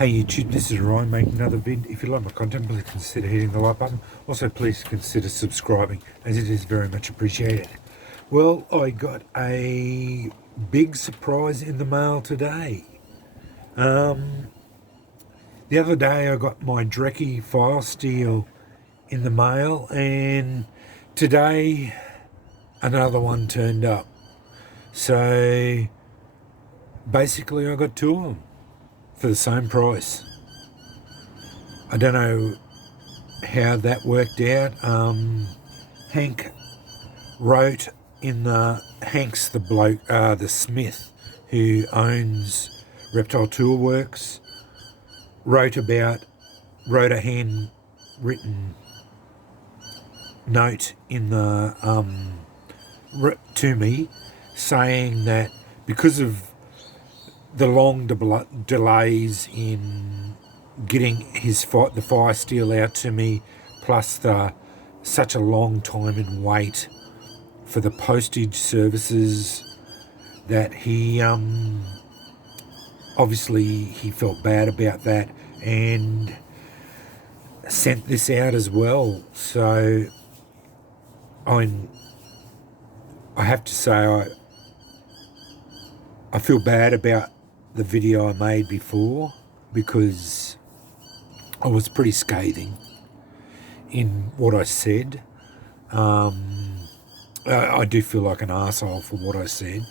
Hey YouTube, this is Ryan making another vid. If you like my content, please consider hitting the like button. Also, please consider subscribing, as it is very much appreciated. Well, I got a big surprise in the mail today. The other day I got my Dreki Firesteel in the mail, and today another one turned up. So basically I got two of them for the same price. I don't know how that worked out. Hank wrote in Hank's the bloke, the smith who owns Reptile Toolworks, wrote a handwritten note in the to me saying that because of the long delays in getting the Firesteel out to me, plus such a long time and wait for the postage services, that he obviously he felt bad about that and sent this out as well. So I have to say I feel bad about the video I made before, because I was pretty scathing in what I said. I do feel like an arsehole for what I said,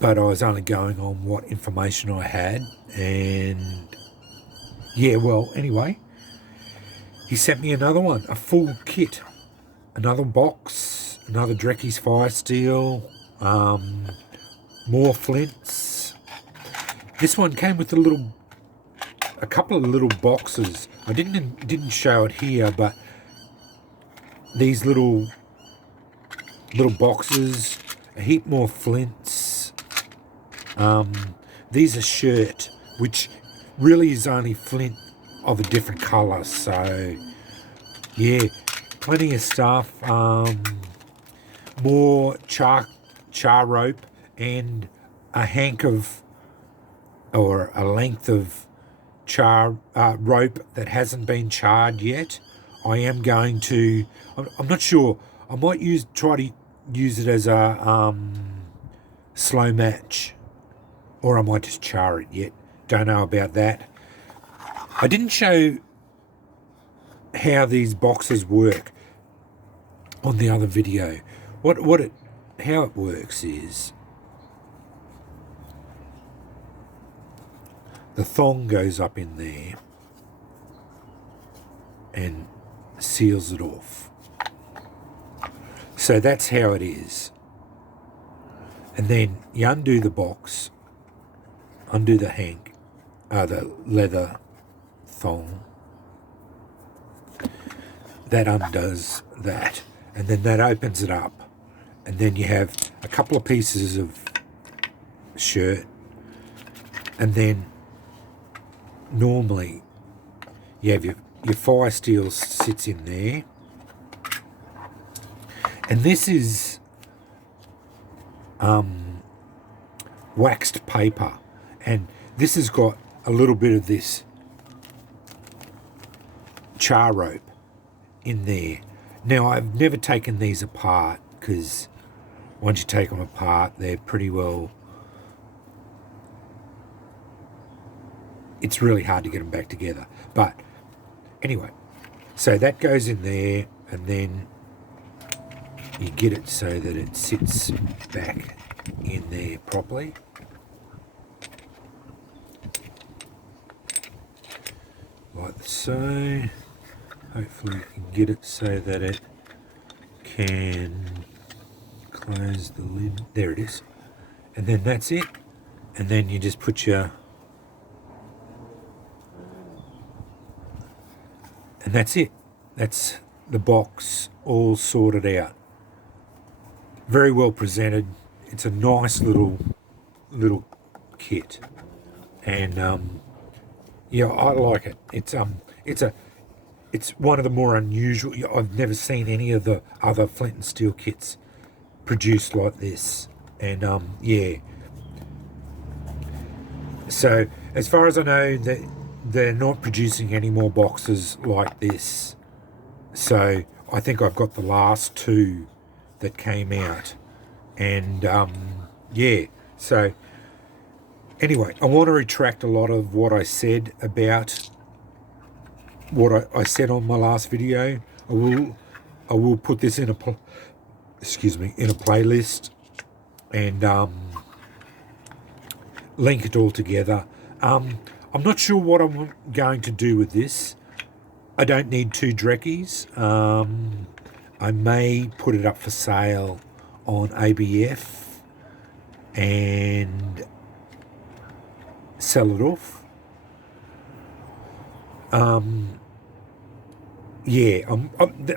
but I was only going on what information I had. And yeah, well, anyway, he sent me another one, a full kit, another box, another Dreki's Firesteel, more flints. This one came with a couple of little boxes. I didn't show it here, but these little boxes, a heap more flints. These are shirt, which really is only flint of a different colour. So yeah, plenty of stuff. More char rope and a length of char rope that hasn't been charred yet. I am going to, I'm not sure, I might try to use it as a slow match, or I might just char it yet. Don't know about that. I didn't show how these boxes work on the other video. How it works is the thong goes up in there and seals it off. So that's how it is. And then you undo the box, undo the the leather thong. That undoes that. And then that opens it up. And then you have a couple of pieces of shirt. And then normally you have your Firesteel sits in there. And this is waxed paper. And this has got a little bit of this char rope in there. Now, I've never taken these apart, because once you take them apart, they're pretty well... It's really hard to get them back together. But anyway, so that goes in there, and then you get it so that it sits back in there properly. Like so. Hopefully you can get it so that it can close the lid. There it is. And then that's it. And then you just put your... And that's it. That's the box all sorted out. Very well presented. It's a nice little kit. And yeah, I like it. It's one of the more unusual. I've never seen any of the other flint and steel kits produced like this. And yeah, So as far as I know, that they're not producing any more boxes like this. So I think I've got the last two that came out. And yeah, so anyway, I want to retract a lot of what I said about what I said on my last video. I will put this in a playlist and link it all together. I'm not sure what I'm going to do with this. I don't need two Drekis. I may put it up for sale on ABF and sell it off. Yeah,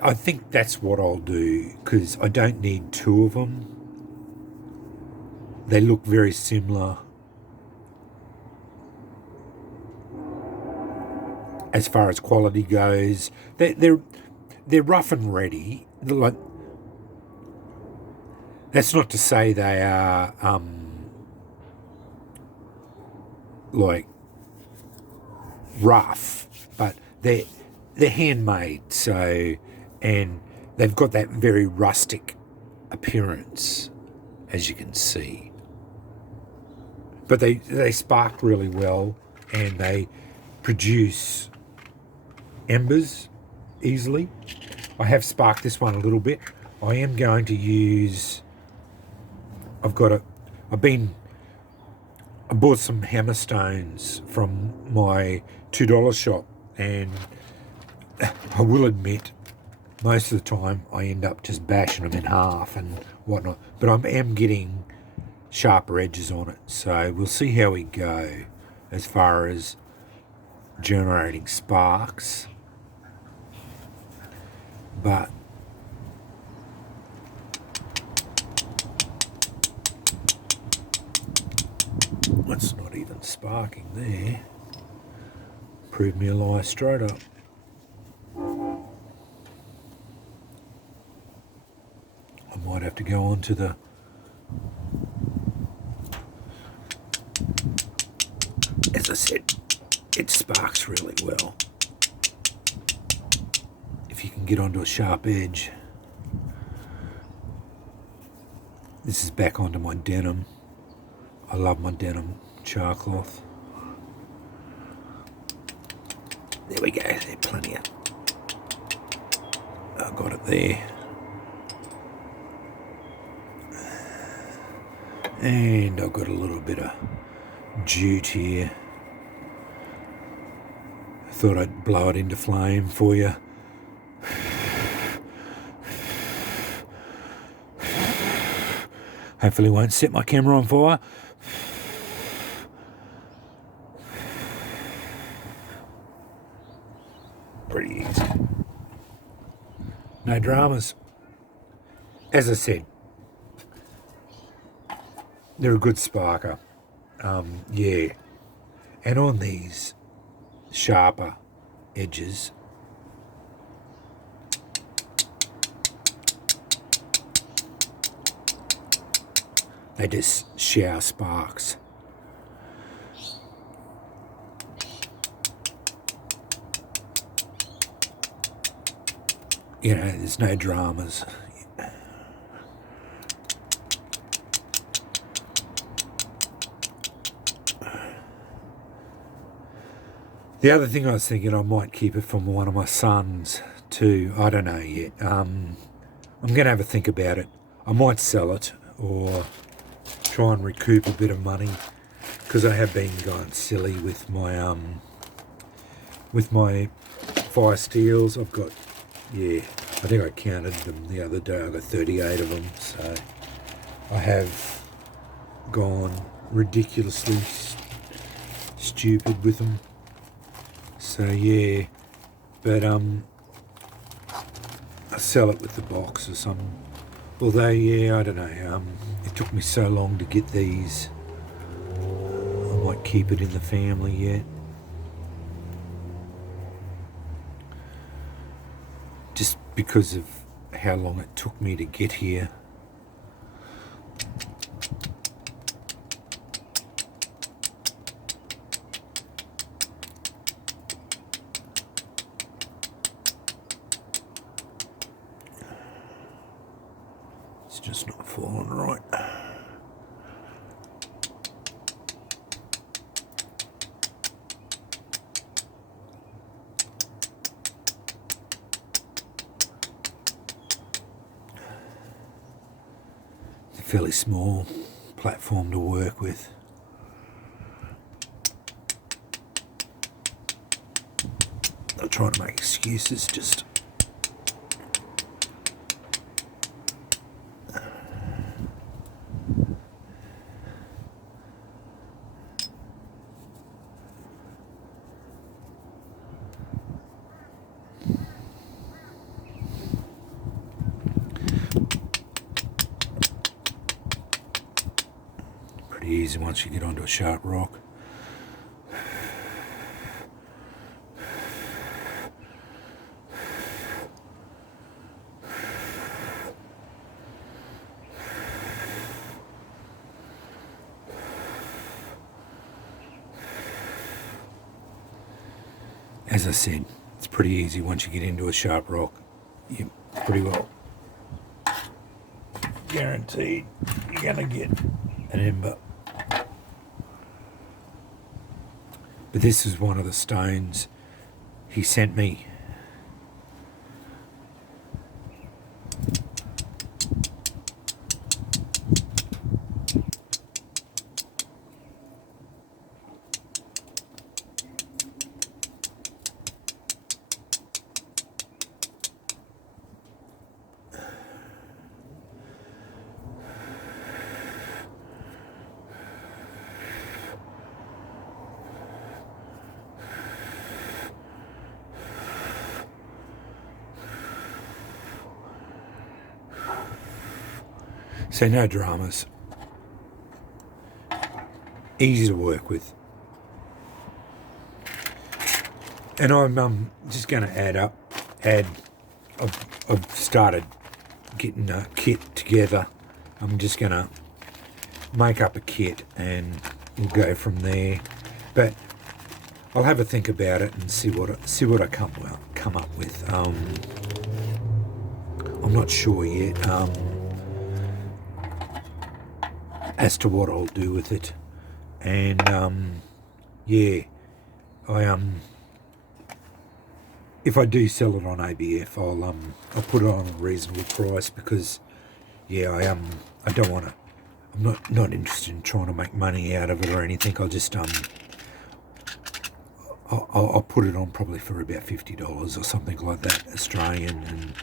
I think that's what I'll do, because I don't need two of them. They look very similar as far as quality goes. They're rough and ready. They're like, that's not to say they are like rough, but they're handmade, so, and they've got that very rustic appearance, as you can see. But they spark really well, and they produce embers easily. I have sparked this one a little bit. I am going to use, I bought some hammer stones from my $2 shop, and I will admit, most of the time I end up just bashing them in half and whatnot, but I am getting sharper edges on it, so we'll see how we go as far as generating sparks. But that's not even sparking there. Proved me a lie straight up. I might have to go on to the as I said, it sparks really well if you can get onto a sharp edge. This is back onto my denim. I love my denim char cloth. There we go, there's plenty of. I got it there. And I've got a little bit of jute here. Thought I'd blow it into flame for you. Hopefully won't set my camera on fire. Pretty easy. No dramas. As I said, they're a good sparker. Yeah. And on these sharper edges, they just shower sparks. You know, there's no dramas. The other thing I was thinking, I might keep it from one of my sons too. I don't know yet. I'm going to have a think about it. I might sell it or try and recoup a bit of money, because I have been going silly with my Firesteels. I've got, yeah, I think I counted them the other day. I got 38 of them, so I have gone ridiculously stupid with them. So yeah, but I sell it with the box or something. Although, yeah, I don't know. It took me so long to get these. I might keep it in the family yet. Just because of how long it took me to get here. It's just not falling right. It's a fairly small platform to work with. I'm trying to make excuses, just pretty easy once you get onto a sharp rock. As I said, it's pretty easy once you get into a sharp rock. You're pretty well guaranteed you're going to get an ember. But this is one of the stones he sent me. So no dramas, easy to work with. And I'm just going to I've started getting a kit together. I'm just going to make up a kit and we'll go from there. But I'll have a think about it and see what I come up with. I'm not sure yet. As to what I'll do with it, and yeah, if I do sell it on ABF, I'll put it on a reasonable price, because yeah, I don't want to. I'm not interested in trying to make money out of it or anything. I'll just I'll put it on probably for about $50 or something like that, Australian, and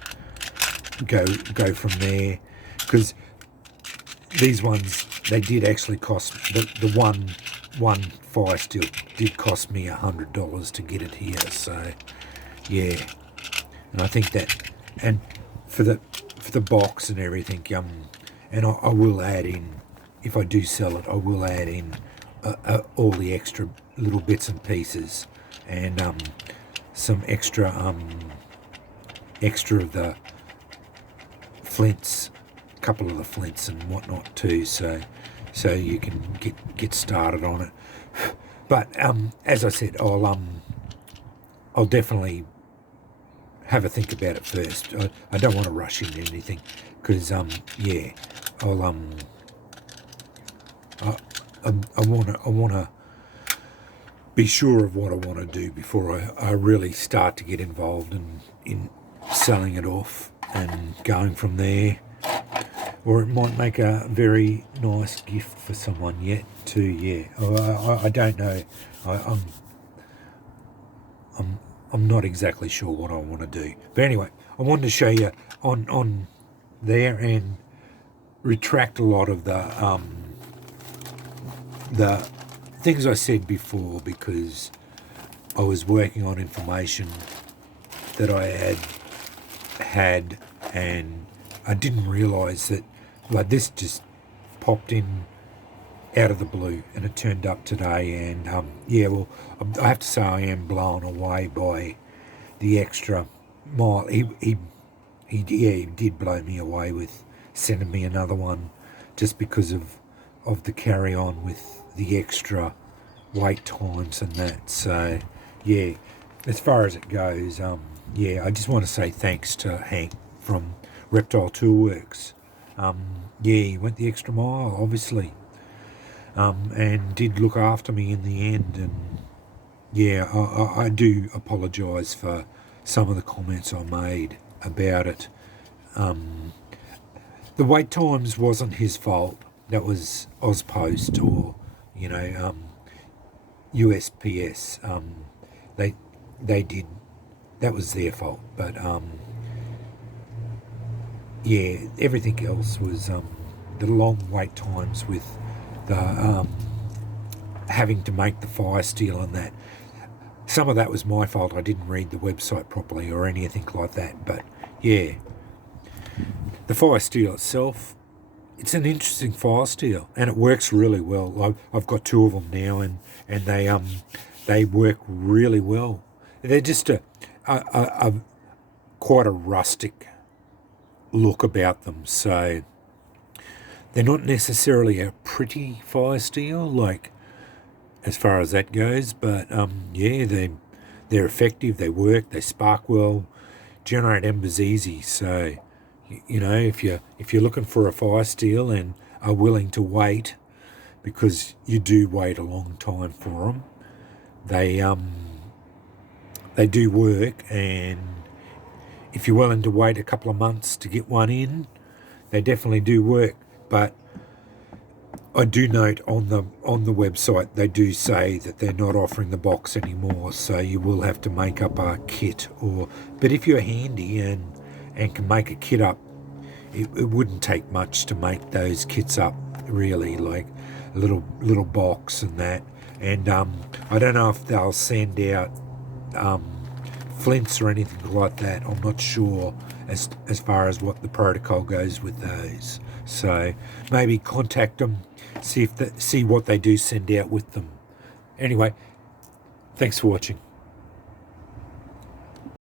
go from there, because these ones, they did actually cost, the one Firesteel did cost me $100 to get it here. So yeah, and I think that, and for the box and everything, and I will add in, if I do sell it, I will add in all the extra little bits and pieces, and some extra of the flints, couple of the flints and whatnot too, so you can get started on it. But as I said, I'll definitely have a think about it first. I don't want to rush into anything, because yeah, I want to be sure of what I want to do before I really start to get involved in selling it off and going from there. Or it might make a very nice gift for someone yet too. Yeah, I don't know. I'm not exactly sure what I want to do. But anyway, I wanted to show you on there and retract a lot of the things I said before, because I was working on information that I had, and I didn't realise that, like, this just popped in out of the blue and it turned up today. And yeah, well, I have to say I am blown away by the extra mile. He did blow me away with sending me another one, just because of the carry on with the extra wait times and that. So yeah, as far as it goes, yeah, I just want to say thanks to Hank from Reptile Toolworks, Yeah, he went the extra mile, obviously, and did look after me in the end. And yeah, I do apologise for some of the comments I made about it. The wait times wasn't his fault. That was Ozpost or, you know, USPS. They did. That was their fault. But yeah, everything else was the long wait times with the having to make the Firesteel and that. Some of that was my fault. I didn't read the website properly or anything like that. But yeah, the Firesteel itself, it's an interesting Firesteel and it works really well. I've got two of them now, and they work really well. They're just a quite a rustic look about them, so they're not necessarily a pretty Firesteel, like as far as that goes, but yeah, they're effective, they work, they spark well, generate embers easy. So you know, if you're looking for a Firesteel and are willing to wait, because you do wait a long time for them, they do work. And if you're willing to wait a couple of months to get one in, they definitely do work. But I do note on the website they do say that they're not offering the box anymore, so you will have to make up a kit. But if you're handy and can make a kit up, it wouldn't take much to make those kits up, really, like a little box and that. And I don't know if they'll send out flints or anything like that. I'm not sure as far as what the protocol goes with those. So maybe contact them, see what they do send out with them. Anyway, thanks for watching.